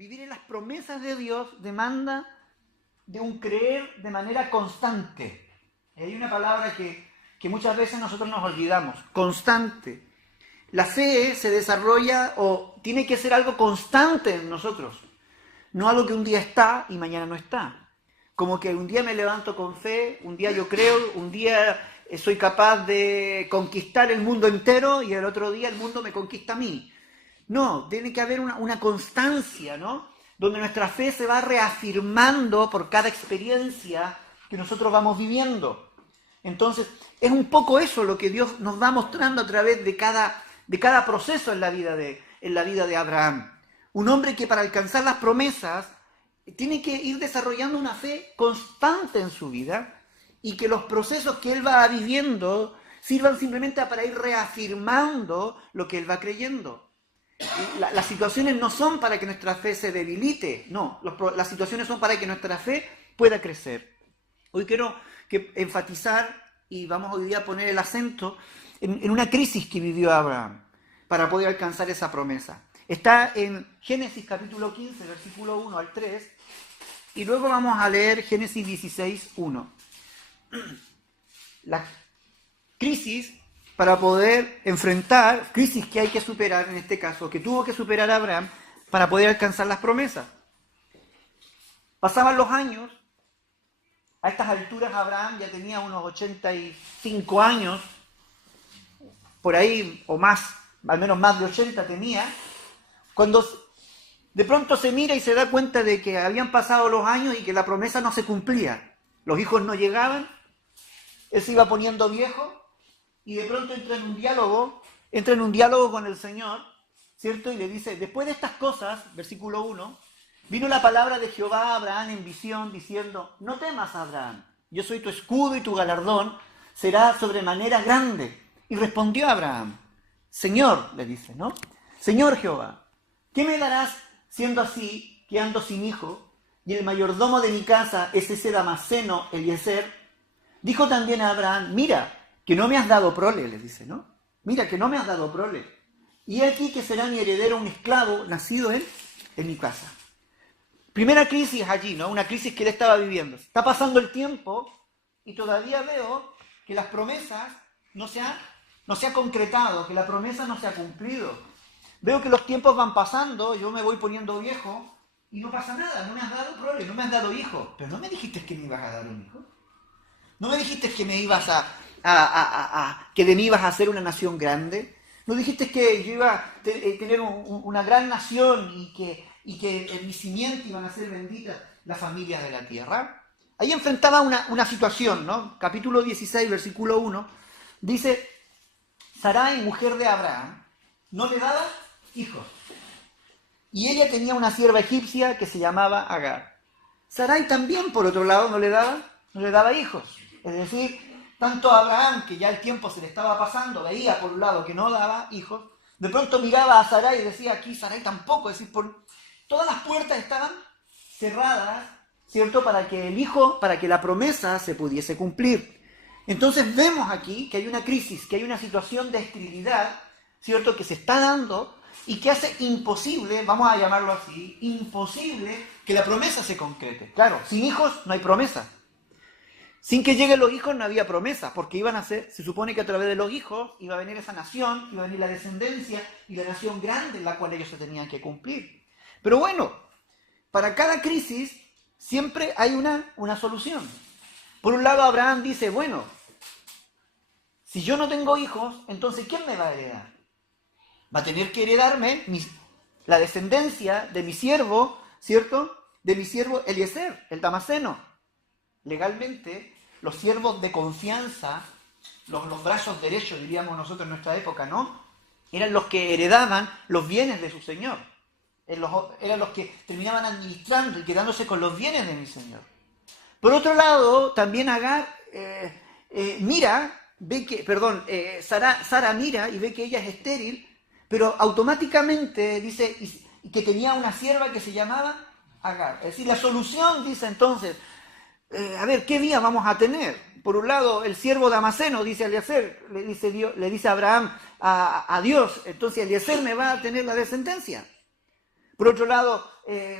vivir en las promesas de Dios demanda de un creer de manera constante. Hay una palabra que muchas veces nosotros nos olvidamos, constante. La fe se desarrolla o tiene que ser algo constante en nosotros, no algo que un día está y mañana no está. Como que un día me levanto con fe, un día yo creo, un día soy capaz de conquistar el mundo entero y el otro día el mundo me conquista a mí. No, tiene que haber una constancia, ¿no? Donde nuestra fe se va reafirmando por cada experiencia que nosotros vamos viviendo. Entonces, es un poco eso lo que Dios nos va mostrando a través de cada proceso en la vida de Abraham. Un hombre que para alcanzar las promesas tiene que ir desarrollando una fe constante en su vida y que los procesos que él va viviendo sirvan simplemente para ir reafirmando lo que él va creyendo. Las situaciones no son para que nuestra fe se debilite, no, las situaciones son para que nuestra fe pueda crecer. Hoy quiero enfatizar y vamos hoy día a poner el acento en una crisis que vivió Abraham para poder alcanzar esa promesa. Está en Génesis capítulo 15, versículo 1 al 3, y luego vamos a leer Génesis 16, 1. La crisis para poder enfrentar, crisis que hay que superar en este caso, que tuvo que superar Abraham para poder alcanzar las promesas. Pasaban los años, a estas alturas Abraham ya tenía unos 85 años, por ahí o más, al menos más de 80 tenía, cuando de pronto se mira y se da cuenta de que habían pasado los años y que la promesa no se cumplía. Los hijos no llegaban, él se iba poniendo viejo y de pronto entra en un diálogo con el Señor, ¿cierto? Y le dice, después de estas cosas, versículo 1, vino la palabra de Jehová a Abraham en visión diciendo, no temas, Abraham, yo soy tu escudo y tu galardón será sobremanera grande. Y respondió Abraham, Señor, le dice, ¿no? Señor Jehová, ¿qué me darás siendo así que ando sin hijo? Y el mayordomo de mi casa es ese Damaseno, Eliezer. Dijo también a Abraham, mira, que no me has dado prole, le dice, ¿no? Mira, que no me has dado prole. Y aquí que será mi heredero un esclavo nacido en mi casa. Primera crisis allí, ¿no? Una crisis que él estaba viviendo. Está pasando el tiempo y todavía veo que las promesas no se ha concretado, que la promesa no se ha cumplido. Veo que los tiempos van pasando, yo me voy poniendo viejo y no pasa nada, no me has dado prole, no me has dado hijo. Pero no me dijiste que me ibas a dar un hijo. No me dijiste que me ibas que de mí ibas a hacer una nación grande. No dijiste que yo iba a tener una gran nación y que en mi simiente iban a ser benditas las familias de la tierra. Ahí enfrentaba una situación, ¿no? Capítulo 16, versículo 1, dice, Sarai, mujer de Abraham, no le daba hijos. Y ella tenía una sierva egipcia que se llamaba Agar. Sarai también, por otro lado, no le daba hijos. Es decir, tanto a Abraham, que ya el tiempo se le estaba pasando, veía por un lado que no daba hijos, de pronto miraba a Sarai y decía, aquí Sarai tampoco, es decir, todas las puertas estaban cerradas, ¿cierto? Para que la promesa se pudiese cumplir. Entonces vemos aquí que hay una crisis, que hay una situación de esterilidad, ¿cierto? Que se está dando y que hace imposible, vamos a llamarlo así, imposible que la promesa se concrete. Claro, sin hijos no hay promesa. Sin que lleguen los hijos no había promesa, porque se supone que a través de los hijos iba a venir esa nación, iba a venir la descendencia y la nación grande en la cual ellos se tenían que cumplir. Pero bueno, para cada crisis siempre hay una solución. Por un lado Abraham dice, bueno, si yo no tengo hijos, entonces ¿quién me va a heredar? Va a tener que heredarme la descendencia de mi siervo, ¿cierto? De mi siervo Eliezer, el Damaseno. Legalmente, los siervos de confianza, los brazos derechos, diríamos nosotros en nuestra época, ¿no? Eran los que heredaban los bienes de su señor. Eran los que terminaban administrando y quedándose con los bienes de mi señor. Por otro lado, también Agar Sara mira y ve que ella es estéril, pero automáticamente dice que tenía una sierva que se llamaba Agar. Es decir, la solución, dice entonces, a ver, ¿qué día vamos a tener? Por un lado, el siervo Damaseno, dice Eliezer, le dice Abraham a Dios, entonces Eliezer me va a tener la descendencia. Por otro lado,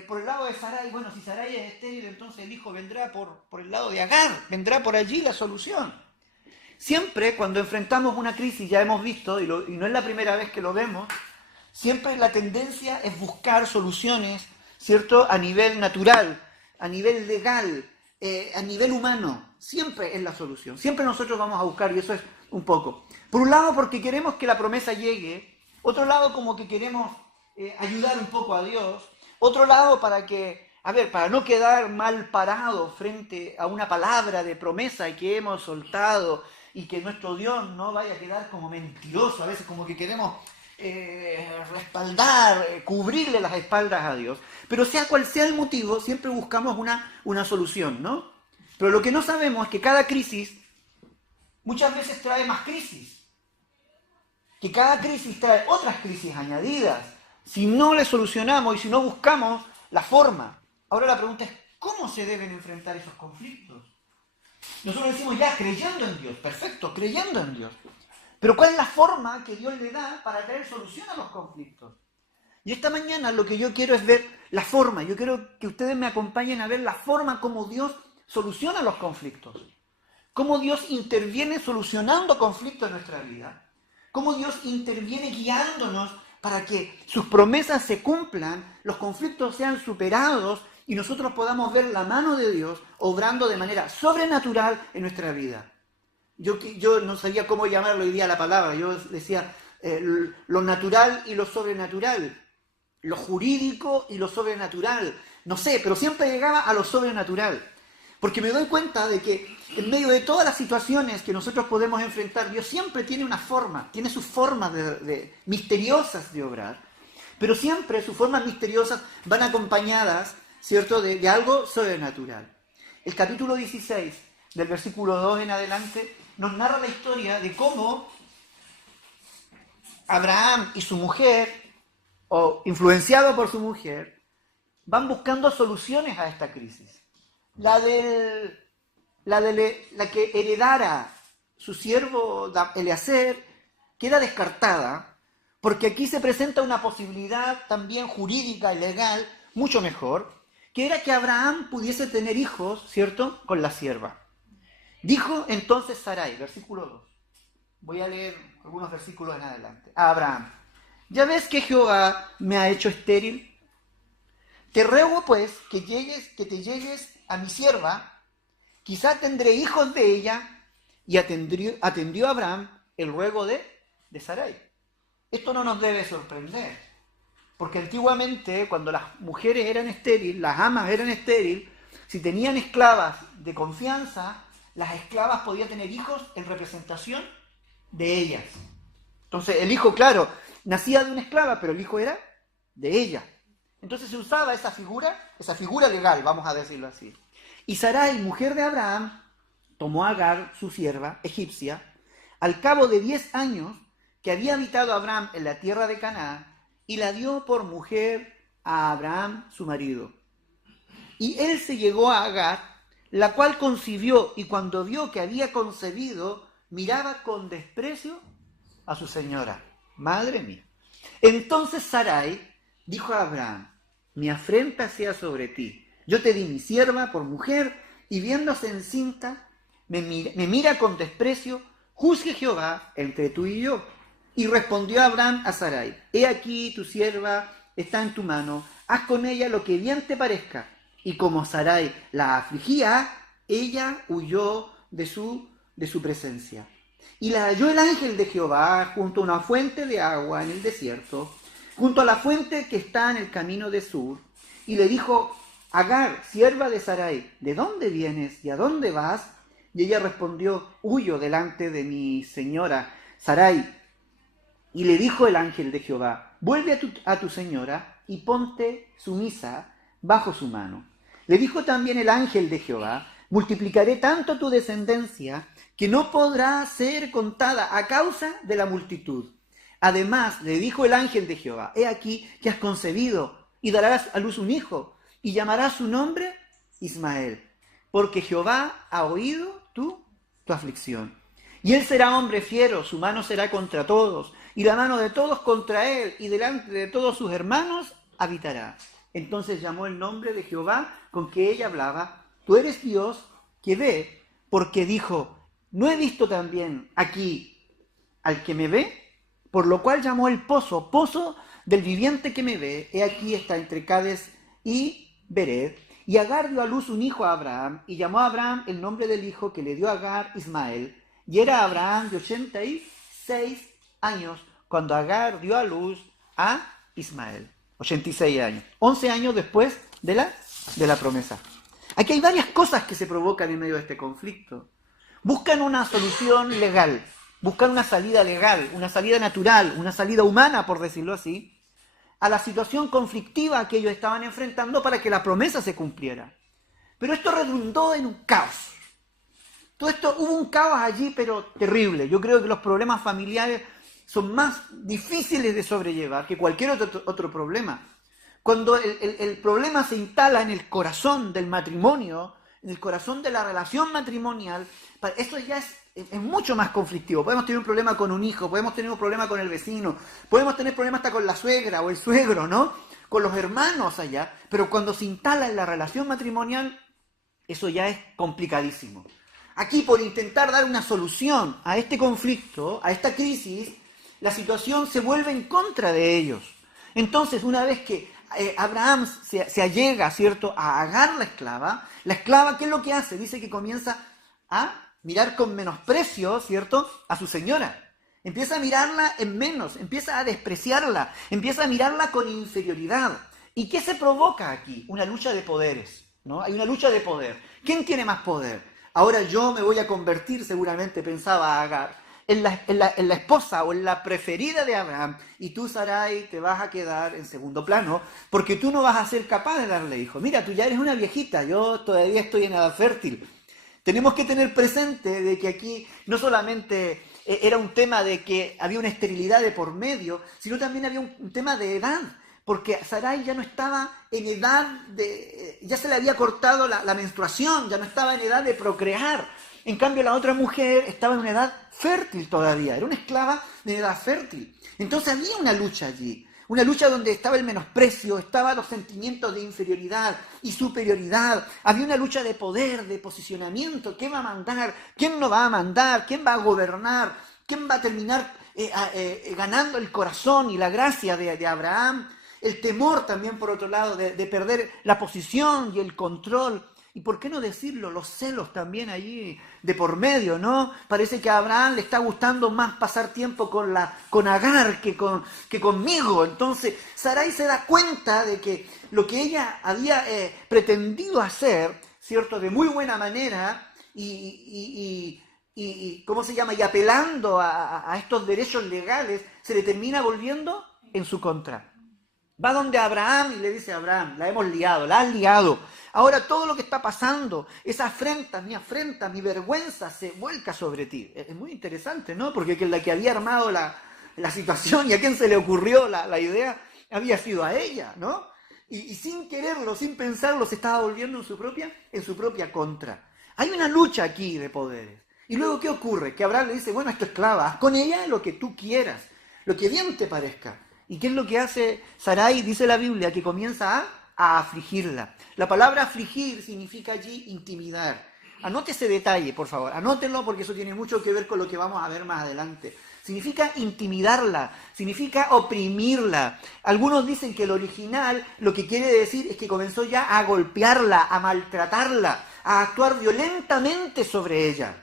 por el lado de Sarai, bueno, si Sarai es estéril, entonces el hijo vendrá por el lado de Agar, vendrá por allí la solución. Siempre cuando enfrentamos una crisis, ya hemos visto, y no es la primera vez que lo vemos, siempre la tendencia es buscar soluciones, ¿cierto?, a nivel natural, a nivel legal, a nivel humano. Siempre es la solución. Siempre nosotros vamos a buscar, y eso es un poco. Por un lado, porque queremos que la promesa llegue. Otro lado, como que queremos ayudar un poco a Dios. Otro lado, para no quedar mal parado frente a una palabra de promesa que hemos soltado y que nuestro Dios no vaya a quedar como mentiroso. A veces como que queremos respaldar, cubrirle las espaldas a Dios. Pero sea cual sea el motivo, siempre buscamos una solución, ¿no? Pero lo que no sabemos es que cada crisis muchas veces trae más crisis. Que cada crisis trae otras crisis añadidas. Si no le solucionamos y si no buscamos la forma. Ahora la pregunta es, ¿cómo se deben enfrentar esos conflictos? Nosotros decimos ya, creyendo en Dios. Perfecto, creyendo en Dios. Pero ¿cuál es la forma que Dios le da para traer solución a los conflictos? Y esta mañana lo que yo quiero es ver la forma. Yo quiero que ustedes me acompañen a ver la forma como Dios soluciona los conflictos. Cómo Dios interviene solucionando conflictos en nuestra vida. Cómo Dios interviene guiándonos para que sus promesas se cumplan, los conflictos sean superados y nosotros podamos ver la mano de Dios obrando de manera sobrenatural en nuestra vida. Yo no sabía cómo llamarlo hoy día la palabra. Yo decía lo natural y lo sobrenatural. Lo jurídico y lo sobrenatural. No sé, pero siempre llegaba a lo sobrenatural. Porque me doy cuenta de que en medio de todas las situaciones que nosotros podemos enfrentar, Dios siempre tiene una forma, tiene sus formas misteriosas de obrar, pero siempre sus formas misteriosas van acompañadas, ¿cierto?, de algo sobrenatural. El capítulo 16, del versículo 2 en adelante, nos narra la historia de cómo Abraham y su mujer, o influenciado por su mujer, van buscando soluciones a esta crisis. La que heredara su siervo Eliezer queda descartada, porque aquí se presenta una posibilidad también jurídica y legal mucho mejor, que era que Abraham pudiese tener hijos, ¿cierto?, con la sierva. Dijo entonces Sarai, versículo 2. Voy a leer algunos versículos en adelante. A Abraham: ¿ya ves que Jehová me ha hecho estéril? Te ruego pues que te llegues a mi sierva, quizá tendré hijos de ella. Y atendió Abraham el ruego de Sarai. Esto no nos debe sorprender, porque antiguamente cuando las mujeres eran estériles, las amas eran estériles, si tenían esclavas de confianza, las esclavas podían tener hijos en representación de ellas. Entonces el hijo, claro, nacía de una esclava, pero el hijo era de ella. Entonces se usaba esa figura legal, vamos a decirlo así. Y Sarai, mujer de Abraham, tomó a Agar, su sierva, egipcia, al cabo de 10 años que había habitado Abraham en la tierra de Canaán, y la dio por mujer a Abraham, su marido. Y él se llegó a Agar, la cual concibió, y cuando vio que había concebido, miraba con desprecio a su señora. Madre mía. Entonces Sarai dijo a Abraham: mi afrenta sea sobre ti. Yo te di mi sierva por mujer, y viéndose encinta, me mira con desprecio. Juzgue Jehová entre tú y yo. Y respondió Abraham a Sarai: he aquí tu sierva está en tu mano, haz con ella lo que bien te parezca. Y como Sarai la afligía, ella huyó de su presencia. Y la halló el ángel de Jehová junto a una fuente de agua en el desierto, junto a la fuente que está en el camino de Sur, y le dijo: Agar, sierva de Sarai, ¿de dónde vienes y a dónde vas? Y ella respondió: huyo delante de mi señora Sarai. Y le dijo el ángel de Jehová: vuelve a tu señora y ponte sumisa bajo su mano. Le dijo también el ángel de Jehová: multiplicaré tanto tu descendencia que no podrá ser contada a causa de la multitud. Además, le dijo el ángel de Jehová: he aquí que has concebido y darás a luz un hijo, y llamarás su nombre Ismael, porque Jehová ha oído tu aflicción. Y él será hombre fiero, su mano será contra todos, y la mano de todos contra él, y delante de todos sus hermanos habitará. Entonces llamó el nombre de Jehová con que ella hablaba, tú eres Dios que ve, porque dijo, ¿no he visto también aquí al que me ve? Por lo cual llamó el pozo, pozo del viviente que me ve. He aquí está entre Cades y Bered. Y Agar dio a luz un hijo a Abraham, y llamó a Abraham el nombre del hijo que le dio a Agar, Ismael. Y era Abraham de 86 años cuando Agar dio a luz a Ismael. 86 años. 11 años después de la promesa. Aquí hay varias cosas que se provocan en medio de este conflicto. Buscan una solución legal, buscan una salida legal, una salida natural, una salida humana, por decirlo así, a la situación conflictiva que ellos estaban enfrentando para que la promesa se cumpliera. Pero esto redundó en un caos. Todo esto, hubo un caos allí, pero terrible. Yo creo que los problemas familiares son más difíciles de sobrellevar que cualquier otro problema. Cuando el problema se instala en el corazón del matrimonio, en el corazón de la relación matrimonial, eso ya es mucho más conflictivo. Podemos tener un problema con un hijo, podemos tener un problema con el vecino, podemos tener problemas hasta con la suegra o el suegro, ¿no? Con los hermanos allá, pero cuando se instala en la relación matrimonial, eso ya es complicadísimo. Aquí, por intentar dar una solución a este conflicto, a esta crisis, la situación se vuelve en contra de ellos. Entonces, una vez que Abraham se allega, ¿cierto?, a Agar la esclava, ¿qué es lo que hace? Dice que comienza a mirar con menosprecio, ¿cierto?, a su señora. Empieza a mirarla en menos, empieza a despreciarla, empieza a mirarla con inferioridad. ¿Y qué se provoca aquí? Una lucha de poderes, ¿no? Hay una lucha de poder. ¿Quién tiene más poder? Ahora yo me voy a convertir, seguramente pensaba Agar, en la esposa o en la preferida de Abraham, y tú, Sarai, te vas a quedar en segundo plano, porque tú no vas a ser capaz de darle hijos. Mira, tú ya eres una viejita, yo todavía estoy en edad fértil. Tenemos que tener presente de que aquí no solamente era un tema de que había una esterilidad de por medio, sino también había un tema de edad, porque Sarai ya no estaba en edad ya se le había cortado la menstruación, ya no estaba en edad de procrear. En cambio, la otra mujer estaba en una edad fértil todavía, era una esclava de edad fértil. Entonces había una lucha allí, una lucha donde estaba el menosprecio, estaban los sentimientos de inferioridad y superioridad, había una lucha de poder, de posicionamiento, ¿quién va a mandar? ¿Quién no va a mandar? ¿Quién va a gobernar? ¿Quién va a terminar ganando el corazón y la gracia de Abraham? El temor también, por otro lado, de perder la posición y el control. Y por qué no decirlo, los celos también allí de por medio, ¿no? Parece que a Abraham le está gustando más pasar tiempo con Agar que conmigo. Entonces, Sarai se da cuenta de que lo que ella había pretendido hacer, ¿cierto? De muy buena manera y ¿cómo se llama? Y apelando a estos derechos legales, se le termina volviendo en su contra. Va donde Abraham y le dice a Abraham, la hemos liado, la has liado. Ahora todo lo que está pasando, esa afrenta, mi vergüenza se vuelca sobre ti. Es muy interesante, ¿no? Porque la que había armado la situación y a quien se le ocurrió la idea había sido a ella, ¿no? Y sin quererlo, sin pensarlo, se estaba volviendo en su propia contra. Hay una lucha aquí de poderes. Y luego, ¿qué ocurre? Que Abraham le dice, bueno, esto es esclava, haz con ella lo que tú quieras, lo que bien te parezca. ¿Y qué es lo que hace Sarai? Dice la Biblia que comienza a afligirla. La palabra afligir significa allí intimidar. Anote ese detalle, por favor. Anótenlo porque eso tiene mucho que ver con lo que vamos a ver más adelante. Significa intimidarla, significa oprimirla. Algunos dicen que el original lo que quiere decir es que comenzó ya a golpearla, a maltratarla, a actuar violentamente sobre ella.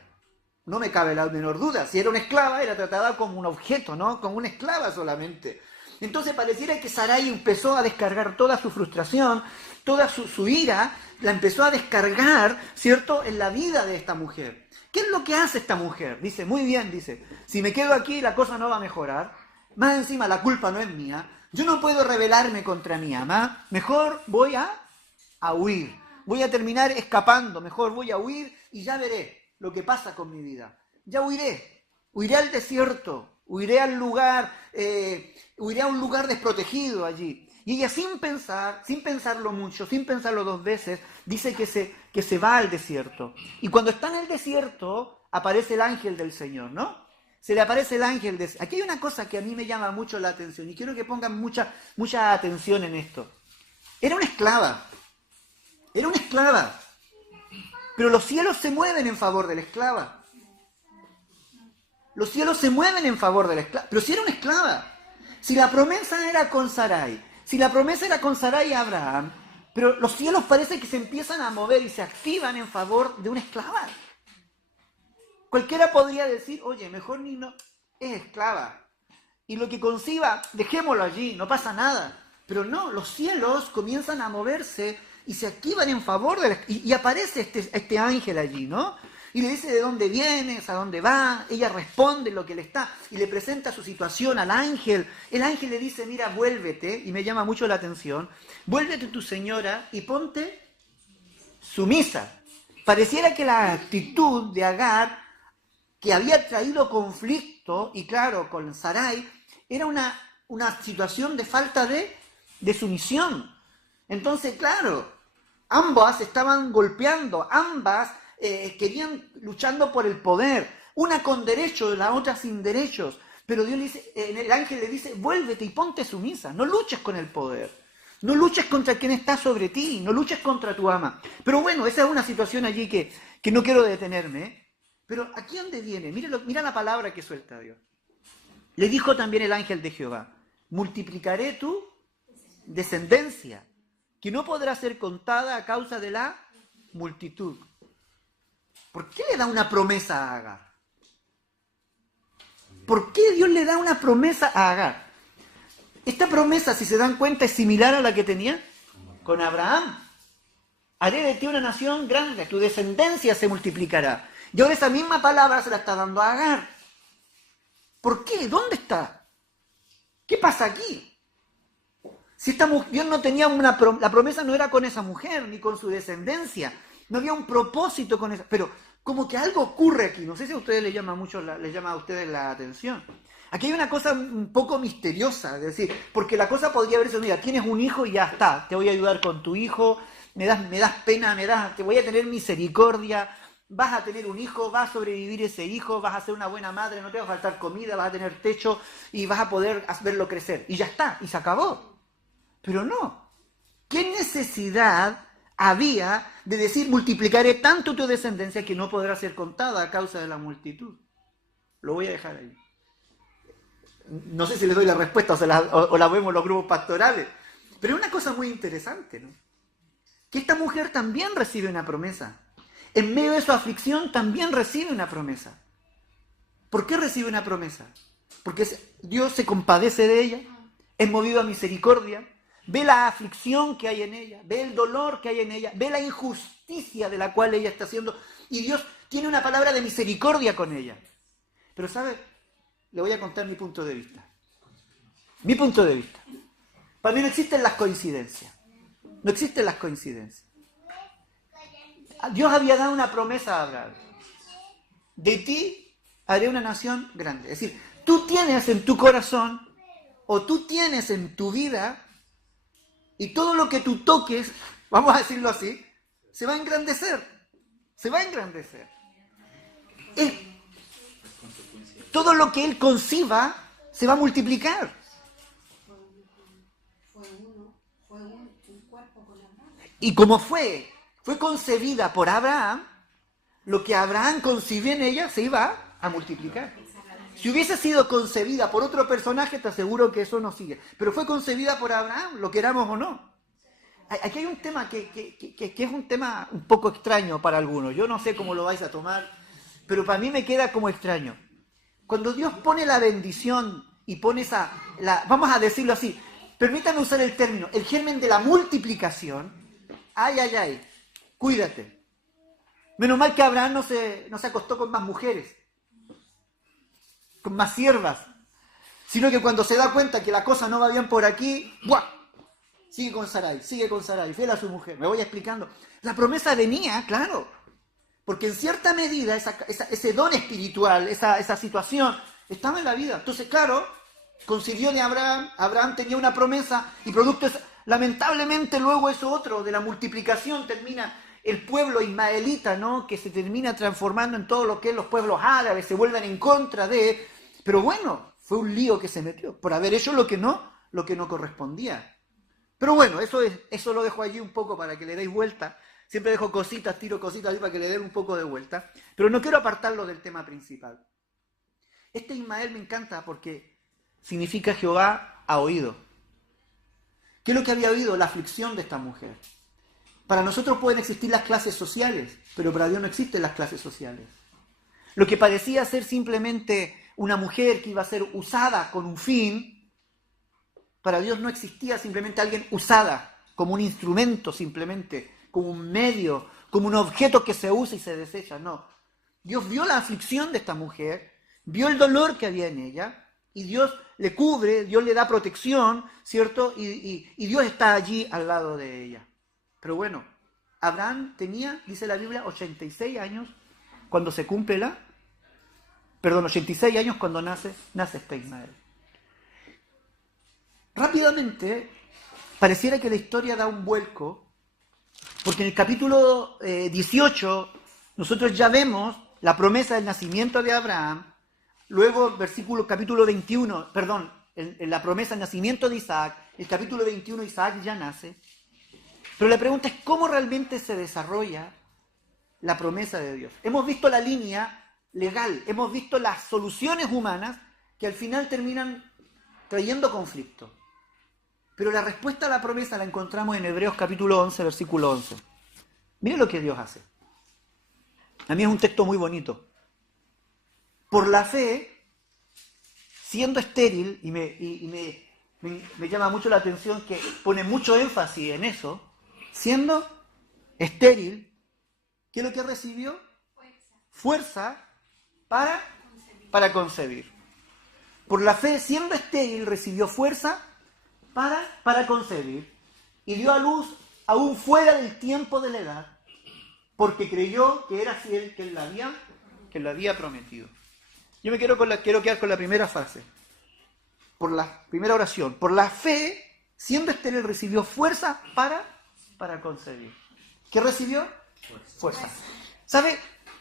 No me cabe la menor duda. Si era una esclava, era tratada como un objeto, ¿no? Como una esclava solamente. Entonces pareciera que Sarai empezó a descargar toda su frustración, toda su ira, la empezó a descargar, ¿cierto?, en la vida de esta mujer. ¿Qué es lo que hace esta mujer? Dice, muy bien, dice, si me quedo aquí la cosa no va a mejorar, más encima la culpa no es mía, yo no puedo rebelarme contra mi ama, mejor voy a huir, voy a terminar escapando, mejor voy a huir y ya veré lo que pasa con mi vida. Ya huiré al desierto, huiré al lugar, huiré a un lugar desprotegido allí. Y ella sin pensarlo mucho, sin pensarlo dos veces, dice que se va al desierto. Y cuando está en el desierto, aparece el ángel del Señor, ¿no? se le aparece el ángel. Aquí hay una cosa que a mí me llama mucho la atención y quiero que pongan mucha atención en esto. Era una esclava. Era una esclava. Pero los cielos se mueven en favor de la esclava. Los cielos se mueven en favor de la esclava. Pero si era una esclava. Si la promesa era con Sarai. Si la promesa era con Sarai y Abraham. Pero los cielos parece que se empiezan a mover y se activan en favor de una esclava. Cualquiera podría decir, oye, mejor ni no, es esclava. Y lo que conciba, dejémoslo allí, no pasa nada. Pero no, los cielos comienzan a moverse y se activan en favor de la... Y aparece este ángel allí, ¿no? Y le dice de dónde vienes, a dónde va. Ella responde lo que le está y le presenta su situación al ángel. El ángel le dice, mira, vuélvete, y me llama mucho la atención, vuélvete tu señora y ponte sumisa. Pareciera que la actitud de Agar, que había traído conflicto, y claro, con Sarai, era una situación de falta de sumisión. Entonces, claro, ambas estaban golpeando, ambas luchando por el poder, una con derechos, la otra sin derechos. Pero Dios le dice, el ángel le dice, vuélvete y ponte sumisa, no luches con el poder, no luches contra quien está sobre ti, no luches contra tu ama. Pero bueno, esa es una situación allí que no quiero detenerme, ¿eh? Pero ¿aquí dónde viene? Mira la palabra que suelta Dios. Le dijo también el ángel de Jehová, multiplicaré tu descendencia, que no podrá ser contada a causa de la multitud. ¿Por qué le da una promesa a Agar? ¿Por qué Dios le da una promesa a Agar? Esta promesa, si se dan cuenta, es similar a la que tenía con Abraham. Haré de ti una nación grande, tu descendencia se multiplicará. Y ahora esa misma palabra se la está dando a Agar. ¿Por qué? ¿Dónde está? ¿Qué pasa aquí? Si Dios no tenía la promesa no era con esa mujer, ni con su descendencia. No había un propósito con esa. Pero como que algo ocurre aquí. No sé si a ustedes les llama a ustedes la atención. Aquí hay una cosa un poco misteriosa. Es decir, porque la cosa podría haber sido, mira, tienes un hijo y ya está. Te voy a ayudar con tu hijo. Me das pena, te voy a tener misericordia. Vas a tener un hijo, va a sobrevivir ese hijo, vas a ser una buena madre, no te va a faltar comida, vas a tener techo y vas a poder verlo crecer. Y ya está, y se acabó. Pero no. ¿Qué necesidad había de decir, multiplicaré tanto tu descendencia que no podrá ser contada a causa de la multitud? Lo voy a dejar ahí. No sé si les doy la respuesta o la vemos en los grupos pastorales. Pero es una cosa muy interesante, ¿no? Que esta mujer también recibe una promesa. En medio de su aflicción también recibe una promesa. ¿Por qué recibe una promesa? Porque Dios se compadece de ella, es movido a misericordia, ve la aflicción que hay en ella, ve el dolor que hay en ella, ve la injusticia de la cual ella está haciendo, y Dios tiene una palabra de misericordia con ella. Pero ¿sabe? Le voy a contar mi punto de vista. Mi punto de vista. Para mí no existen las coincidencias. No existen las coincidencias. Dios había dado una promesa a Abraham. De ti haré una nación grande. Es decir, tú tienes en tu corazón, o tú tienes en tu vida, y todo lo que tú toques, vamos a decirlo así, se va a engrandecer. Se va a engrandecer. Todo lo que él conciba se va a multiplicar. Y como fue concebida por Abraham, lo que Abraham concibió en ella se iba a multiplicar. Si hubiese sido concebida por otro personaje, te aseguro que eso no sigue. Pero fue concebida por Abraham, lo queramos o no. Aquí hay un tema que es un tema un poco extraño para algunos. Yo no sé cómo lo vais a tomar, pero para mí me queda como extraño. Cuando Dios pone la bendición y pone vamos a decirlo así, permítame usar el término, el germen de la multiplicación, ay, cuídate. Menos mal que Abraham no se acostó con más mujeres, con más siervas, sino que cuando se da cuenta que la cosa no va bien por aquí, ¡buah! Sigue con Sarai, fiel a su mujer. Me voy explicando. La promesa venía, claro, porque en cierta medida ese don espiritual, esa situación, estaba en la vida. Entonces, claro, concibió de Abraham tenía una promesa y producto lamentablemente luego eso otro de la multiplicación termina el pueblo ismaelita, ¿no?, que se termina transformando en todo lo que es los pueblos árabes, se vuelven en contra de... Pero bueno, fue un lío que se metió por haber hecho lo que no correspondía. Pero bueno, eso lo dejo allí un poco para que le deis vuelta. Siempre dejo cositas, tiro cositas ahí para que le den un poco de vuelta. Pero no quiero apartarlo del tema principal. Este Ismael me encanta porque significa Jehová ha oído. ¿Qué es lo que había oído? La aflicción de esta mujer. Para nosotros pueden existir las clases sociales, pero para Dios no existen las clases sociales. Lo que parecía ser simplemente una mujer que iba a ser usada con un fin, para Dios no existía simplemente alguien usada como un instrumento simplemente, como un medio, como un objeto que se usa y se desecha. No. Dios vio la aflicción de esta mujer, vio el dolor que había en ella, y Dios le cubre, Dios le da protección, ¿cierto? Y Dios está allí al lado de ella. Pero bueno, Abraham tenía, dice la Biblia, 86 años cuando se cumple 86 años cuando nace este Ismael. Rápidamente, pareciera que la historia da un vuelco, porque en el capítulo 18 nosotros ya vemos la promesa del nacimiento de Abraham, luego capítulo 21, en la promesa del nacimiento de Isaac, el capítulo 21 Isaac ya nace, pero la pregunta es cómo realmente se desarrolla la promesa de Dios. Hemos visto la línea legal, hemos visto las soluciones humanas que al final terminan trayendo conflicto. Pero la respuesta a la promesa la encontramos en Hebreos capítulo 11, versículo 11. Miren lo que Dios hace. A mí es un texto muy bonito. Por la fe, siendo estéril, y me llama mucho la atención que pone mucho énfasis en eso, siendo estéril, ¿qué es lo que recibió? Fuerza para concebir. Por la fe, siendo estéril, recibió fuerza para concebir, y dio a luz aún fuera del tiempo de la edad, porque creyó que era fiel que lo había prometido. Yo me quiero quedar con la primera frase, por la primera oración. Por la fe, siendo estéril, recibió fuerza para concebir. ¿Qué recibió? Fuerza. ¿Sabe?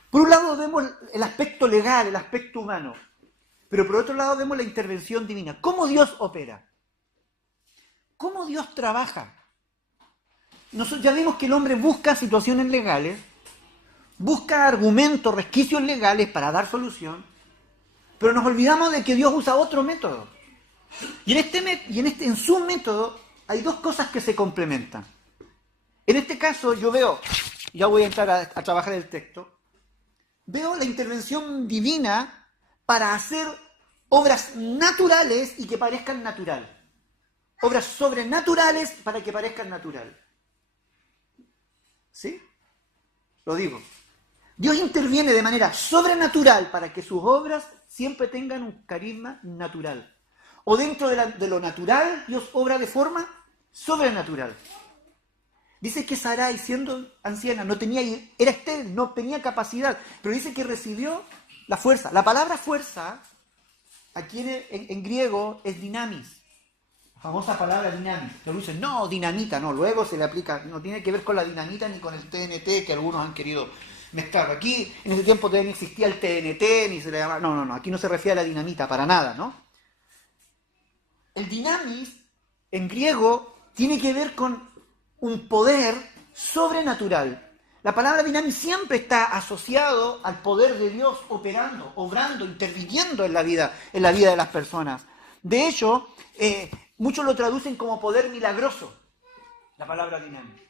Por un lado vemos el aspecto legal, el aspecto humano, pero por otro lado vemos la intervención divina. ¿Cómo Dios opera? ¿Cómo Dios trabaja? Nosotros ya vimos que el hombre busca situaciones legales, busca argumentos, resquicios legales para dar solución, pero nos olvidamos de que Dios usa otro método. Y en su método hay dos cosas que se complementan. En este caso yo veo, ya voy a entrar a trabajar el texto, veo la intervención divina para hacer obras naturales y que parezcan natural. Obras sobrenaturales para que parezcan natural. ¿Sí? Lo digo. Dios interviene de manera sobrenatural para que sus obras siempre tengan un carisma natural. O dentro de lo natural, Dios obra de forma sobrenatural. Dice que Sarai, siendo anciana, era estéril, no tenía capacidad, pero dice que recibió la fuerza. La palabra fuerza, aquí en griego, es dinamis. La famosa palabra dinamis. Lo dicen, no, dinamita, no, luego se le aplica, no tiene que ver con la dinamita ni con el TNT que algunos han querido mezclar. Aquí, en ese tiempo todavía no existía el TNT, ni se le llamaba, no, aquí no se refiere a la dinamita, para nada, ¿no? El dinamis, en griego, tiene que ver con un poder sobrenatural. La palabra dinamis siempre está asociado al poder de Dios operando, obrando, interviniendo en la vida de las personas. De hecho, muchos lo traducen como poder milagroso, la palabra dinamis.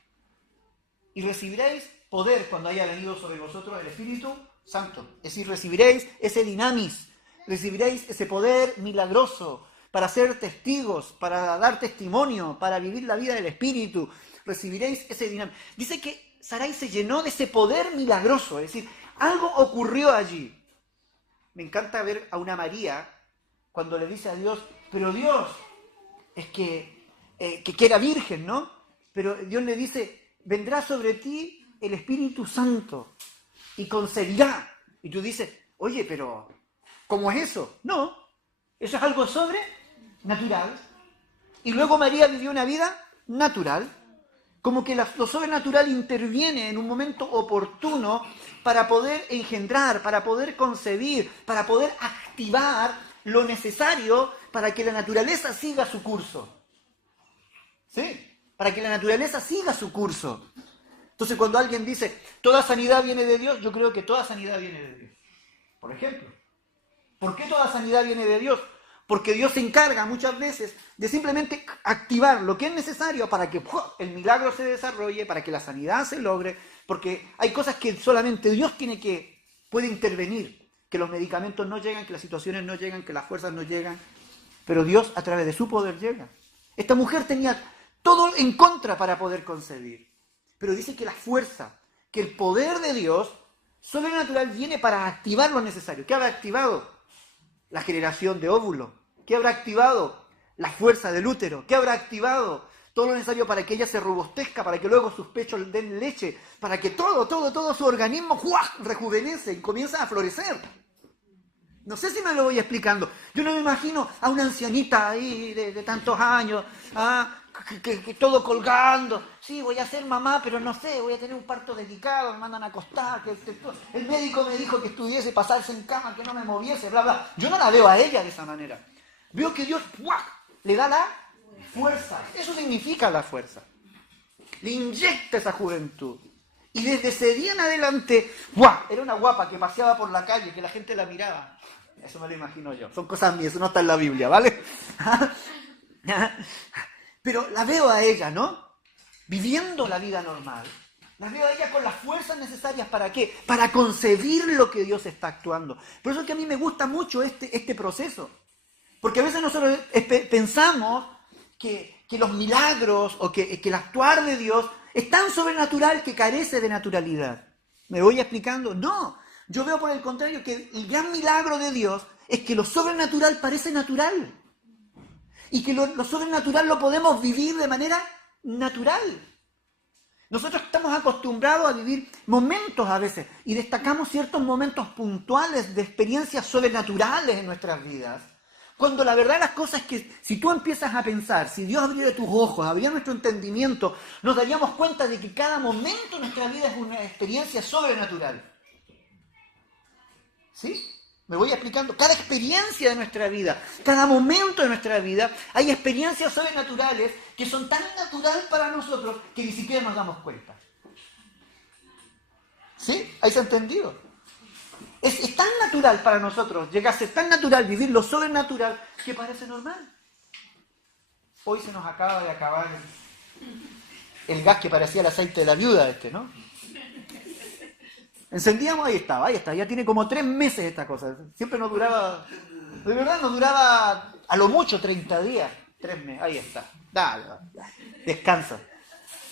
Y recibiréis poder cuando haya venido sobre vosotros el Espíritu Santo. Es decir, recibiréis ese dinamis, recibiréis ese poder milagroso para ser testigos, para dar testimonio, para vivir la vida del Espíritu. Recibiréis ese dinamis. Dice que Sarai se llenó de ese poder milagroso, es decir, algo ocurrió allí. Me encanta ver a una María cuando le dice a Dios, pero Dios, es que era virgen, ¿no? Pero Dios le dice, vendrá sobre ti el Espíritu Santo y concebirá. Y tú dices, oye, pero ¿cómo es eso? No, eso es algo sobrenatural. Y luego María vivió una vida natural, Como que lo sobrenatural interviene en un momento oportuno para poder engendrar, para poder concebir, para poder activar lo necesario para que la naturaleza siga su curso. ¿Sí? Para que la naturaleza siga su curso. Entonces, cuando alguien dice, toda sanidad viene de Dios, yo creo que toda sanidad viene de Dios. Por ejemplo, ¿por qué toda sanidad viene de Dios? Porque Dios se encarga muchas veces de simplemente activar lo que es necesario para que el milagro se desarrolle, para que la sanidad se logre, porque hay cosas que solamente Dios puede intervenir, que los medicamentos no llegan, que las situaciones no llegan, que las fuerzas no llegan, pero Dios a través de su poder llega. Esta mujer tenía todo en contra para poder concebir, pero dice que la fuerza, que el poder de Dios sobrenatural viene para activar lo necesario. ¿Qué habrá activado? La generación de óvulos. ¿Qué habrá activado? La fuerza del útero. ¿Qué habrá activado? Todo lo necesario para que ella se robustezca, para que luego sus pechos den leche, para que todo su organismo rejuvenece y comienza a florecer. No sé si me lo voy explicando. Yo no me imagino a una ancianita ahí de tantos años, que todo colgando. Sí, voy a ser mamá, pero no sé, voy a tener un parto delicado, me mandan a acostar. El médico me dijo que estuviese, pasarse en cama, que no me moviese, bla, bla. Yo no la veo a ella de esa manera. Veo que Dios le da la fuerza. Eso significa la fuerza. Le inyecta esa juventud. Y desde ese día en adelante, era una guapa que paseaba por la calle, que la gente la miraba. Eso me lo imagino yo. Son cosas mías, eso no está en la Biblia, ¿vale? Pero la veo a ella, ¿no? Viviendo la vida normal. La veo a ella con las fuerzas necesarias, ¿para qué? Para concebir lo que Dios está actuando. Por eso es que a mí me gusta mucho este proceso. Porque a veces nosotros pensamos que los milagros o que el actuar de Dios es tan sobrenatural que carece de naturalidad. ¿Me voy explicando? No. Yo veo por el contrario que el gran milagro de Dios es que lo sobrenatural parece natural. Y que lo sobrenatural lo podemos vivir de manera natural. Nosotros estamos acostumbrados a vivir momentos a veces y destacamos ciertos momentos puntuales de experiencias sobrenaturales en nuestras vidas. Cuando la verdad de las cosas es que si tú empiezas a pensar, si Dios abriera tus ojos, abriera nuestro entendimiento, nos daríamos cuenta de que cada momento de nuestra vida es una experiencia sobrenatural. ¿Sí? Me voy explicando. Cada experiencia de nuestra vida, cada momento de nuestra vida, hay experiencias sobrenaturales que son tan naturales para nosotros que ni siquiera nos damos cuenta. ¿Sí? ¿Ahí se ha entendido? Es tan natural para nosotros, llega a ser tan natural vivir lo sobrenatural que parece normal. Hoy se nos acaba de acabar el gas que parecía el aceite de la viuda ¿no? Encendíamos, ahí está, ya tiene como 3 meses esta cosa. Siempre nos duraba, de verdad nos duraba a lo mucho 30 días, 3 meses, ahí está. Dale, descansa.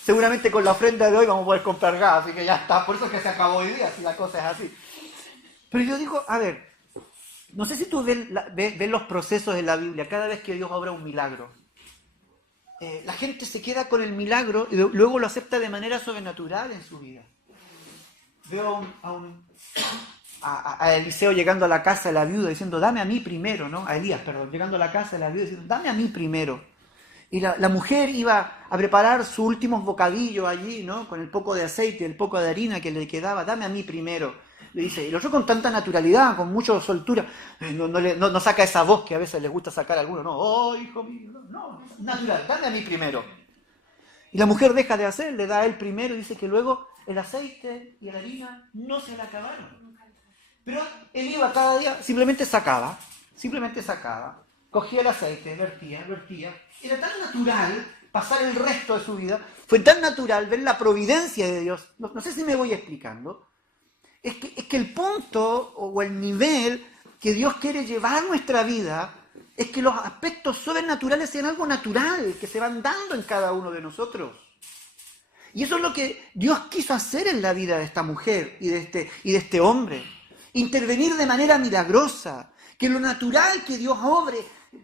Seguramente con la ofrenda de hoy vamos a poder comprar gas, así que ya está, por eso es que se acabó hoy día, si la cosa es así. Pero yo digo, a ver, no sé si tú ves los procesos de la Biblia, cada vez que Dios obra un milagro. La gente se queda con el milagro y luego lo acepta de manera sobrenatural en su vida. Veo a Eliseo llegando a la casa de la viuda diciendo, dame a mí primero, ¿no? A Elías, perdón, llegando a la casa de la viuda diciendo, dame a mí primero. Y la mujer iba a preparar sus últimos bocadillos allí, ¿no? Con el poco de aceite, el poco de harina que le quedaba, dame a mí primero. Le dice, y lo oyó con tanta naturalidad, con mucha soltura, no saca esa voz que a veces les gusta sacar a algunos, no, oh, hijo mío, no, natural, dame a mí primero. Y la mujer deja de hacer, le da a él primero y dice que luego el aceite y la harina no se le acabaron. Pero él iba cada día, simplemente sacaba, cogía el aceite, vertía. Era tan natural pasar el resto de su vida, fue tan natural ver la providencia de Dios. No sé si me voy explicando. Es que el punto o el nivel que Dios quiere llevar nuestra vida es que los aspectos sobrenaturales sean algo natural, que se van dando en cada uno de nosotros. Y eso es lo que Dios quiso hacer en la vida de esta mujer y de este hombre. Intervenir de manera milagrosa, que lo natural que Dios obre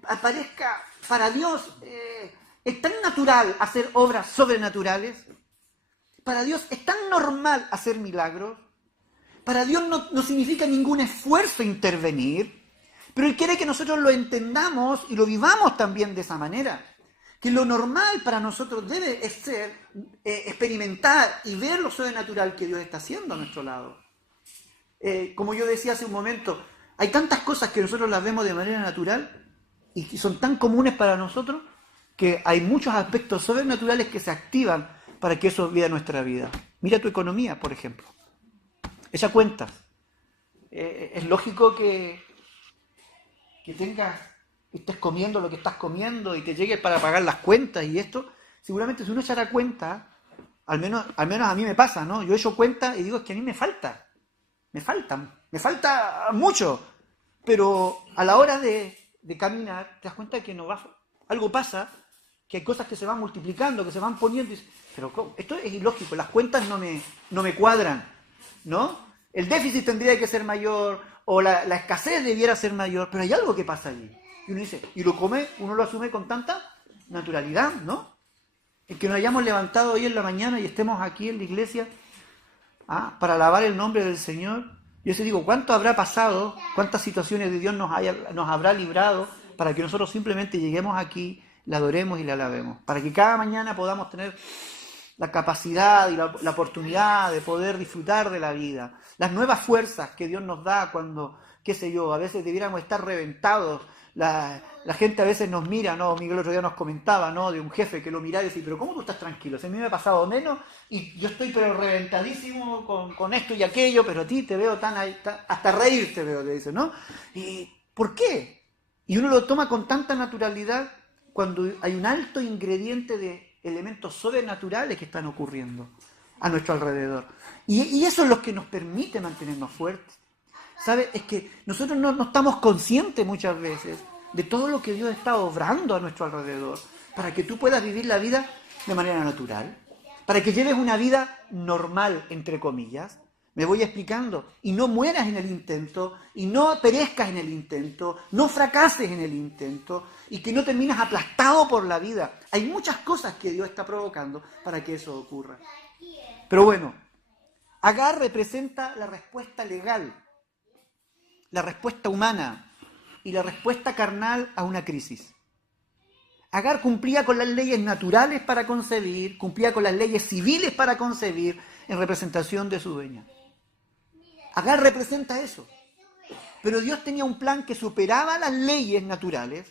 aparezca para Dios. Es tan natural hacer obras sobrenaturales. Para Dios es tan normal hacer milagros. Para Dios no significa ningún esfuerzo intervenir, pero Él quiere que nosotros lo entendamos y lo vivamos también de esa manera. que lo normal para nosotros debe ser experimentar y ver lo sobrenatural que Dios está haciendo a nuestro lado. Como yo decía hace un momento, hay tantas cosas que nosotros las vemos de manera natural y que son tan comunes para nosotros que hay muchos aspectos sobrenaturales que se activan para que eso viva nuestra vida. Mira tu economía, por ejemplo. Echa cuentas. Es lógico que estés comiendo lo que estás comiendo y te llegue para pagar las cuentas y esto. Seguramente si uno echara cuenta, al menos a mí me pasa, ¿no? Yo echo cuenta y digo, es que a mí me falta mucho. Pero a la hora de caminar, te das cuenta que algo pasa, que hay cosas que se van multiplicando, que se van poniendo. Pero ¿cómo? Esto es ilógico, las cuentas no me cuadran, ¿no? El déficit tendría que ser mayor, o la escasez debiera ser mayor, pero hay algo que pasa allí. Y uno dice, y uno lo asume con tanta naturalidad, ¿no? El que nos hayamos levantado hoy en la mañana y estemos aquí en la iglesia para alabar el nombre del Señor. Yo se digo, ¿cuánto habrá pasado? ¿Cuántas situaciones de Dios nos habrá librado para que nosotros simplemente lleguemos aquí, la adoremos y la alabemos? Para que cada mañana podamos tener la capacidad y la oportunidad de poder disfrutar de la vida. Las nuevas fuerzas que Dios nos da cuando, qué sé yo, a veces debiéramos estar reventados. La gente a veces nos mira, ¿no? Miguel el otro día nos comentaba, ¿no? De un jefe que lo miraba y decía, pero ¿cómo tú estás tranquilo? Si a mí me ha pasado menos y yo estoy pero reventadísimo con esto y aquello, pero a ti te veo hasta reír te veo, le dice, ¿no? ¿Y por qué? Y uno lo toma con tanta naturalidad cuando hay un alto ingrediente de elementos sobrenaturales que están ocurriendo a nuestro alrededor. Y eso es lo que nos permite mantenernos fuertes. ¿Sabes? Es que nosotros no estamos conscientes muchas veces de todo lo que Dios está obrando a nuestro alrededor para que tú puedas vivir la vida de manera natural, para que lleves una vida normal, entre comillas. Me voy explicando. Y no mueras en el intento, y no perezcas en el intento, no fracases en el intento, y que no termines aplastado por la vida. Hay muchas cosas que Dios está provocando para que eso ocurra. Pero bueno, Agar representa la respuesta legal, la respuesta humana y la respuesta carnal a una crisis. Agar cumplía con las leyes naturales para concebir, cumplía con las leyes civiles para concebir en representación de su dueña. Agar representa eso. Pero Dios tenía un plan que superaba las leyes naturales,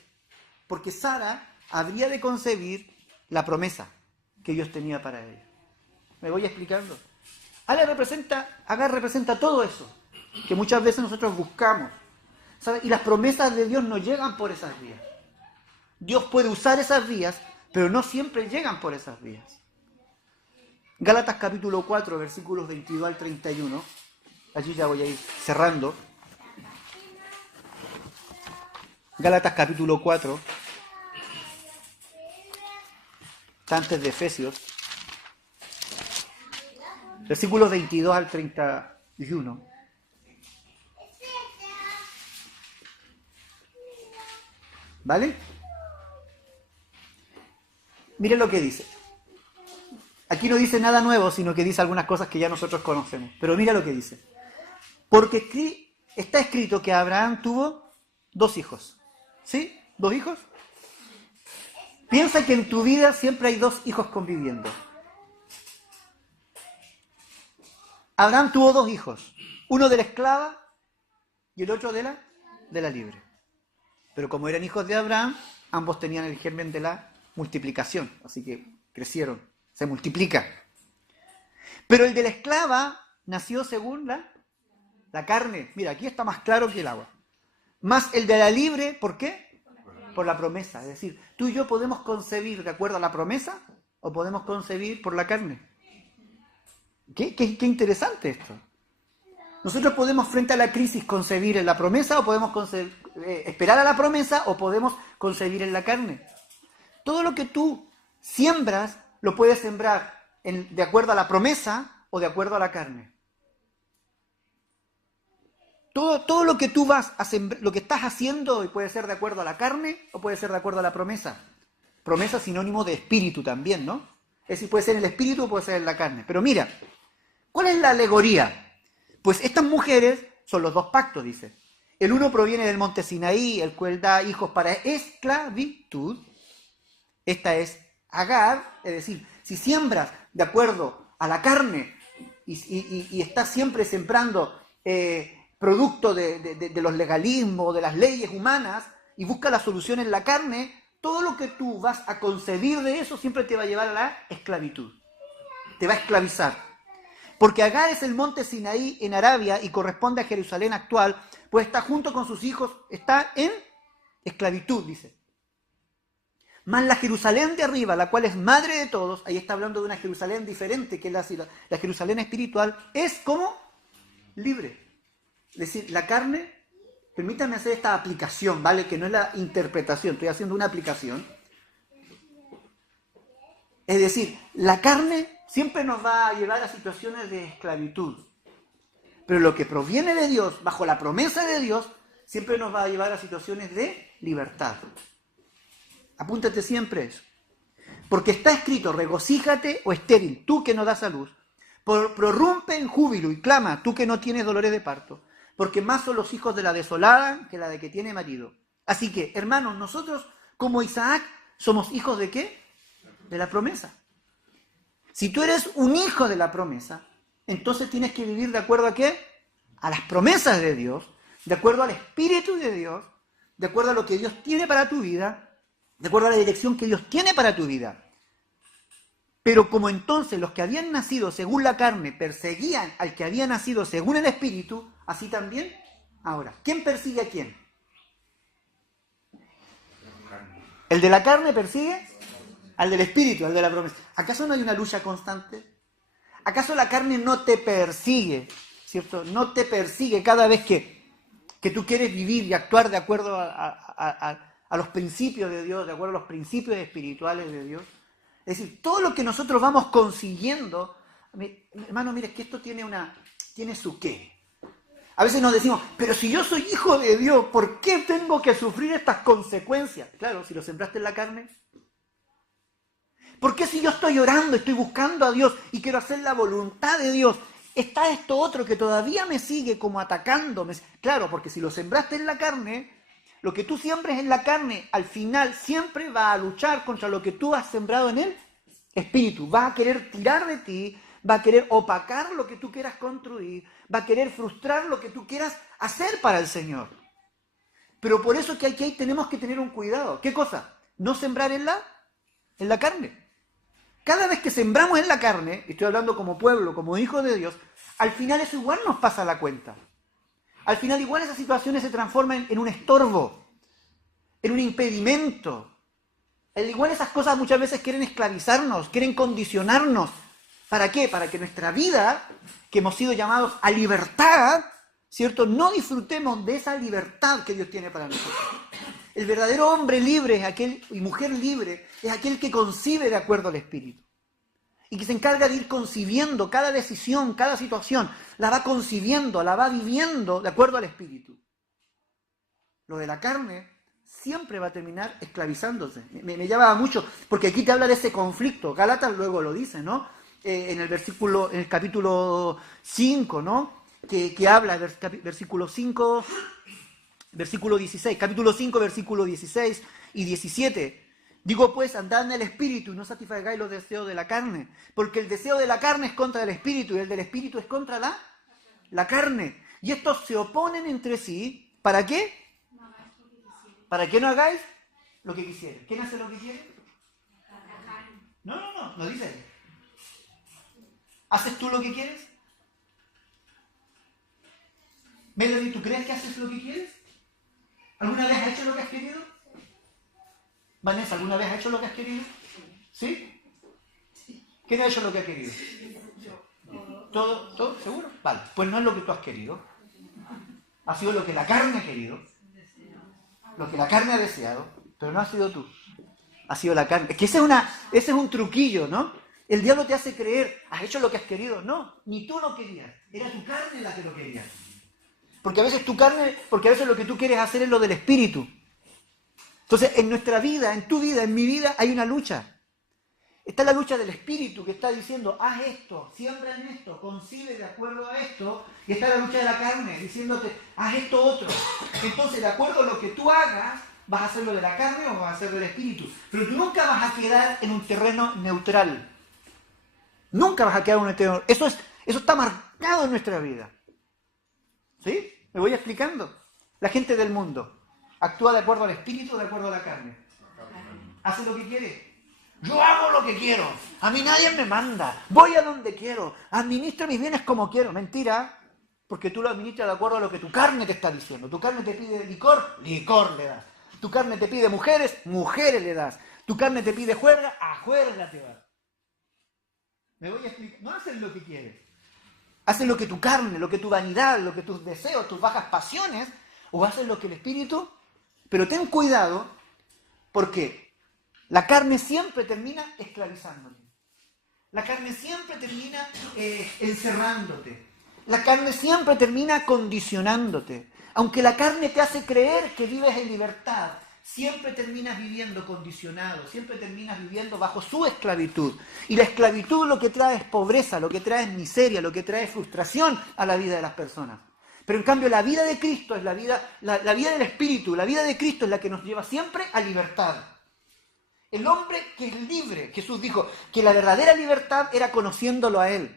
porque Sara habría de concebir la promesa que Dios tenía para ella. ¿Me voy explicando? Agar representa todo eso que muchas veces nosotros buscamos, ¿sabes? Y las promesas de Dios no llegan por esas vías. Dios puede usar esas vías, pero no siempre llegan por esas vías. Gálatas capítulo 4, versículos 22 al 31. Allí ya voy a ir cerrando. Gálatas capítulo 4, está antes de Efesios. Versículos 22 al 31. ¿Vale? Miren lo que dice. Aquí no dice nada nuevo, sino que dice algunas cosas que ya nosotros conocemos. Pero mira lo que dice. Porque está escrito que Abraham tuvo 2 hijos. ¿Sí? 2 hijos. Piensa que en tu vida siempre hay 2 hijos conviviendo. Abraham tuvo 2 hijos. Uno de la esclava y el otro de la libre. Pero como eran hijos de Abraham, ambos tenían el germen de la multiplicación. Así que crecieron, se multiplica. Pero el de la esclava nació según la carne. Mira, aquí está más claro que el agua. Más el de la libre, ¿por qué? Por la promesa. Es decir, tú y yo podemos concebir de acuerdo a la promesa o podemos concebir por la carne. Qué interesante esto. Nosotros podemos frente a la crisis concebir en la promesa o podemos esperar a la promesa o podemos concebir en la carne. Todo lo que tú siembras lo puedes sembrar de acuerdo a la promesa o de acuerdo a la carne. Todo lo que tú vas a sembrar, lo que estás haciendo puede ser de acuerdo a la carne o puede ser de acuerdo a la promesa. Promesa sinónimo de espíritu también, ¿no? Es decir, puede ser en el espíritu o puede ser en la carne. Pero mira, ¿cuál es la alegoría? Pues estas mujeres son los 2 pactos, dice. El uno proviene del monte Sinaí, el cual da hijos para esclavitud. Esta es Agar, es decir, si siembras de acuerdo a la carne y estás siempre sembrando producto de los legalismos, de las leyes humanas, y buscas la solución en la carne, todo lo que tú vas a concebir de eso siempre te va a llevar a la esclavitud. Te va a esclavizar. Porque Agar es el monte Sinaí en Arabia y corresponde a Jerusalén actual, pues está junto con sus hijos, está en esclavitud, dice. Mas la Jerusalén de arriba, la cual es madre de todos, ahí está hablando de una Jerusalén diferente, que es la Jerusalén espiritual, es como libre. Es decir, la carne, permítanme hacer esta aplicación, ¿vale? Que no es la interpretación, estoy haciendo una aplicación. Es decir, la carne siempre nos va a llevar a situaciones de esclavitud. Pero lo que proviene de Dios, bajo la promesa de Dios, siempre nos va a llevar a situaciones de libertad. Apúntate siempre eso. Porque está escrito, regocíjate o estéril, tú que no das a luz. Prorrumpe en júbilo y clama, tú que no tienes dolores de parto. Porque más son los hijos de la desolada que la de que tiene marido. Así que, hermanos, nosotros como Isaac somos hijos ¿de qué? De la promesa. Si tú eres un hijo de la promesa, entonces tienes que vivir de acuerdo a ¿qué? A las promesas de Dios, de acuerdo al Espíritu de Dios, de acuerdo a lo que Dios tiene para tu vida, de acuerdo a la dirección que Dios tiene para tu vida. Pero como entonces los que habían nacido según la carne perseguían al que había nacido según el Espíritu, así también ahora. ¿Quién persigue a quién? ¿El de la carne persigue? Al del Espíritu, al de la promesa. ¿Acaso no hay una lucha constante? ¿Acaso la carne no te persigue? ¿Cierto? No te persigue cada vez que tú quieres vivir y actuar de acuerdo a los principios de Dios, de acuerdo a los principios espirituales de Dios. Es decir, todo lo que nosotros vamos consiguiendo, hermano, mire, es que esto tiene su qué. A veces nos decimos, pero si yo soy hijo de Dios, ¿por qué tengo que sufrir estas consecuencias? Claro, si lo sembraste en la carne. ¿Por qué si yo estoy orando, estoy buscando a Dios y quiero hacer la voluntad de Dios, está esto otro que todavía me sigue como atacándome? Claro, porque si lo sembraste en la carne, lo que tú siembres en la carne, al final siempre va a luchar contra lo que tú has sembrado en el Espíritu. Va a querer tirar de ti, va a querer opacar lo que tú quieras construir, va a querer frustrar lo que tú quieras hacer para el Señor. Pero por eso que aquí tenemos que tener un cuidado. ¿Qué cosa? No sembrar en la carne. Cada vez que sembramos en la carne, estoy hablando como pueblo, como hijos de Dios, al final eso igual nos pasa la cuenta. Al final igual esas situaciones se transforman en un estorbo, en un impedimento. Igual esas cosas muchas veces quieren esclavizarnos, quieren condicionarnos. ¿Para qué? Para que nuestra vida, que hemos sido llamados a libertad, ¿cierto? No disfrutemos de esa libertad que Dios tiene para nosotros. El verdadero hombre libre es aquel, y mujer libre es aquel que concibe de acuerdo al Espíritu. Y que se encarga de ir concibiendo cada decisión, cada situación, la va concibiendo, la va viviendo de acuerdo al Espíritu. Lo de la carne siempre va a terminar esclavizándose. Me llama mucho, porque aquí te habla de ese conflicto. Gálatas luego lo dice, ¿no? En el capítulo 5, ¿no? Que habla, versículo 5, versículo 16, capítulo 5, versículo 16 y 17. Digo pues, andad en el Espíritu y no satisfagáis los deseos de la carne, porque el deseo de la carne es contra el Espíritu y el del Espíritu es contra la carne. Y estos se oponen entre sí. ¿Para qué? ¿Para que no hagáis lo que quisieren? ¿Quién hace lo que quiere? No dice. ¿Haces tú lo que quieres? Melody, ¿tú crees que haces lo que quieres? ¿Alguna vez has hecho lo que has querido? Vanessa, ¿alguna vez has hecho lo que has querido? ¿Sí? ¿Quién ha hecho lo que ha querido? ¿Todo? ¿Seguro? Vale, pues no es lo que tú has querido. Ha sido lo que la carne ha querido. Lo que la carne ha deseado, pero no ha sido tú. Ha sido la carne. Es que ese es un truquillo, ¿no? El diablo te hace creer, has hecho lo que has querido. No, ni tú lo querías. Era tu carne la que lo quería. Porque a veces lo que tú quieres hacer es lo del Espíritu. Entonces, en nuestra vida, en tu vida, en mi vida, hay una lucha. Está la lucha del Espíritu que está diciendo, haz esto, siembra en esto, concibe de acuerdo a esto. Y está la lucha de la carne diciéndote, haz esto otro. Entonces, de acuerdo a lo que tú hagas, ¿Vas a hacerlo de la carne o vas a hacer del espíritu? Pero tú nunca vas a quedar en un terreno neutral. Nunca vas a quedar en un terreno... Eso está marcado en nuestra vida. ¿Sí? ¿Me voy explicando? La gente del mundo actúa de acuerdo al espíritu o de acuerdo a la carne. Hace lo que quiere. Yo hago lo que quiero. A mí nadie me manda. Voy a donde quiero. Administro mis bienes como quiero. Mentira. Porque tú lo administras de acuerdo a lo que tu carne te está diciendo. Tu carne te pide licor, licor le das. Tu carne te pide mujeres, mujeres le das. Tu carne te pide juerga, a juerga te das. Me voy a explicar. No haces lo que quieres. Haces lo que tu carne, lo que tu vanidad, lo que tus deseos, tus bajas pasiones, o haces lo que el espíritu. Pero ten cuidado, porque la carne siempre termina esclavizándote. La carne siempre termina encerrándote. La carne siempre termina condicionándote. Aunque la carne te hace creer que vives en libertad, siempre terminas viviendo condicionado, siempre terminas viviendo bajo su esclavitud. Y la esclavitud lo que trae es pobreza, lo que trae es miseria, lo que trae es frustración a la vida de las personas. Pero en cambio la vida de Cristo es la vida del Espíritu, la vida de Cristo es la que nos lleva siempre a libertad. El hombre que es libre, Jesús dijo que la verdadera libertad era conociéndolo a Él.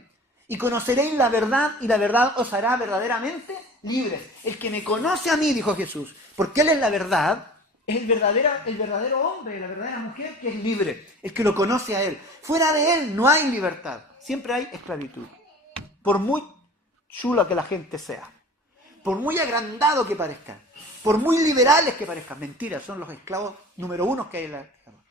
Y conoceréis la verdad y la verdad os hará verdaderamente libres. El que me conoce a mí, dijo Jesús, porque Él es la verdad, es el verdadero hombre, la verdadera mujer que es libre, el que lo conoce a Él. Fuera de Él no hay libertad, siempre hay esclavitud. Por muy chulo que la gente sea, por muy agrandado que parezcan, por muy liberales que parezcan, mentira, son los esclavos número uno que hay en la tierra.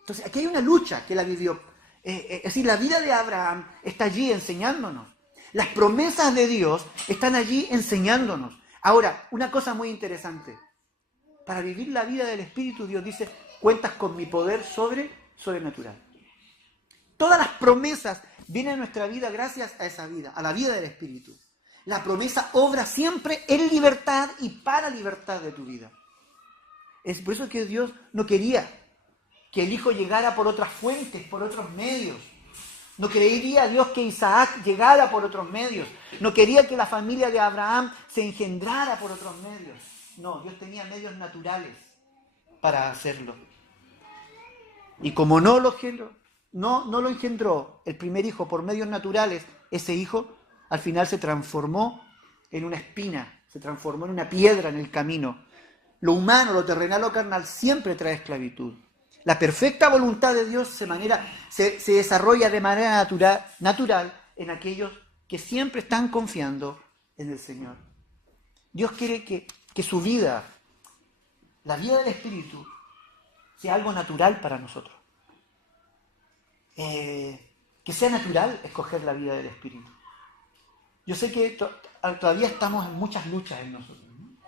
Entonces aquí hay una lucha que la vivió. Es decir, la vida de Abraham está allí enseñándonos. Las promesas de Dios están allí enseñándonos. Ahora, una cosa muy interesante. Para vivir la vida del Espíritu, Dios dice, cuentas con mi poder sobrenatural. Todas las promesas vienen a nuestra vida gracias a esa vida, a la vida del Espíritu. La promesa obra siempre en libertad y para libertad de tu vida. Es por eso que Dios no quería que el Hijo llegara por otras fuentes, por otros medios. No quería Dios que Isaac llegara por otros medios. No quería que la familia de Abraham se engendrara por otros medios. No, Dios tenía medios naturales para hacerlo. Y como no lo engendró el primer hijo por medios naturales, ese hijo al final se transformó en una espina, se transformó en una piedra en el camino. Lo humano, lo terrenal, lo carnal siempre trae esclavitud. La perfecta voluntad de Dios se desarrolla de manera natural en aquellos que siempre están confiando en el Señor. Dios quiere que su vida, la vida del Espíritu, sea algo natural para nosotros. Que sea natural escoger la vida del Espíritu. Yo sé que todavía estamos en muchas luchas en nosotros, ¿no?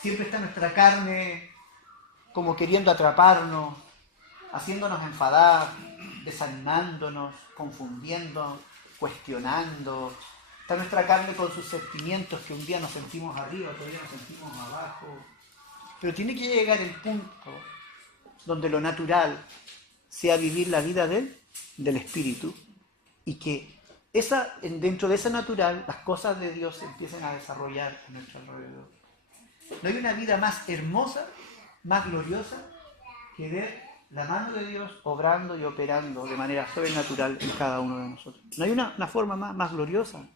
Siempre está nuestra carne como queriendo atraparnos, haciéndonos enfadar, desanimándonos, confundiendo, cuestionando. Está nuestra carne con sus sentimientos, que un día nos sentimos arriba, otro día nos sentimos abajo. Pero tiene que llegar el punto donde lo natural sea vivir la vida del Espíritu, y que dentro de esa natural las cosas de Dios se empiecen a desarrollar a nuestro alrededor. No hay una vida más hermosa, más gloriosa, que ver la mano de Dios obrando y operando de manera sobrenatural en cada uno de nosotros. No hay una forma más gloriosa.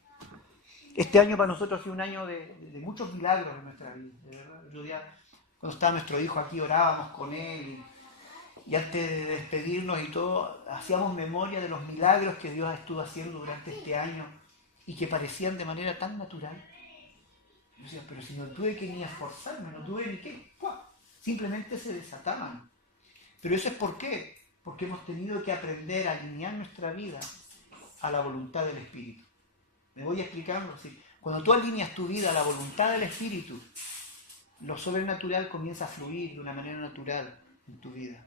Este año para nosotros ha sido un año de muchos milagros en nuestra vida, de verdad. El otro día, cuando estaba nuestro hijo aquí, orábamos con él, y antes de despedirnos y todo, hacíamos memoria de los milagros que Dios estuvo haciendo durante este año y que parecían de manera tan natural. Yo decía, pero si no tuve que ni esforzarme, no tuve ni qué, simplemente se desataban. Pero eso es ¿por qué? Porque hemos tenido que aprender a alinear nuestra vida a la voluntad del Espíritu. Me voy explicando así. Cuando tú alineas tu vida a la voluntad del Espíritu, lo sobrenatural comienza a fluir de una manera natural en tu vida.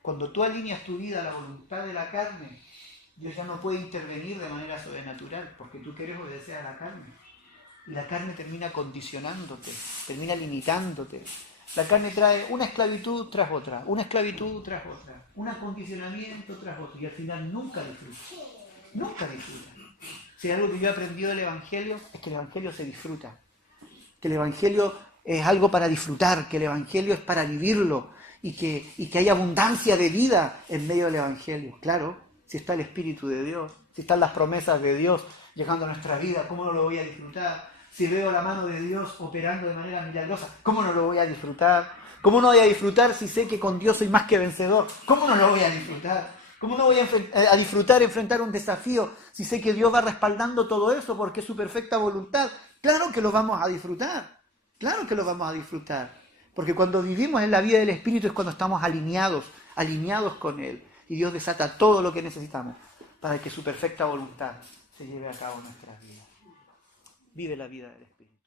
Cuando tú alineas tu vida a la voluntad de la carne, Dios ya no puede intervenir de manera sobrenatural, porque tú quieres obedecer a la carne. Y la carne termina condicionándote, termina limitándote. La carne trae una esclavitud tras otra, un acondicionamiento tras otro, y al final nunca disfruta. Nunca disfruta. Si hay algo que yo he aprendido del Evangelio, es que el Evangelio se disfruta. Que el Evangelio es algo para disfrutar, que el Evangelio es para vivirlo y que hay abundancia de vida en medio del Evangelio. Claro, si está el Espíritu de Dios, si están las promesas de Dios llegando a nuestra vida, ¿cómo no lo voy a disfrutar? Si veo la mano de Dios operando de manera milagrosa, ¿cómo no lo voy a disfrutar? ¿Cómo no voy a disfrutar si sé que con Dios soy más que vencedor? ¿Cómo no lo voy a disfrutar? ¿Cómo no voy a disfrutar, enfrentar un desafío si sé que Dios va respaldando todo eso porque es su perfecta voluntad? Claro que lo vamos a disfrutar. Claro que lo vamos a disfrutar. Porque cuando vivimos en la vida del Espíritu es cuando estamos alineados con Él. Y Dios desata todo lo que necesitamos para que su perfecta voluntad se lleve a cabo en nuestras vidas. Vive la vida del Espíritu.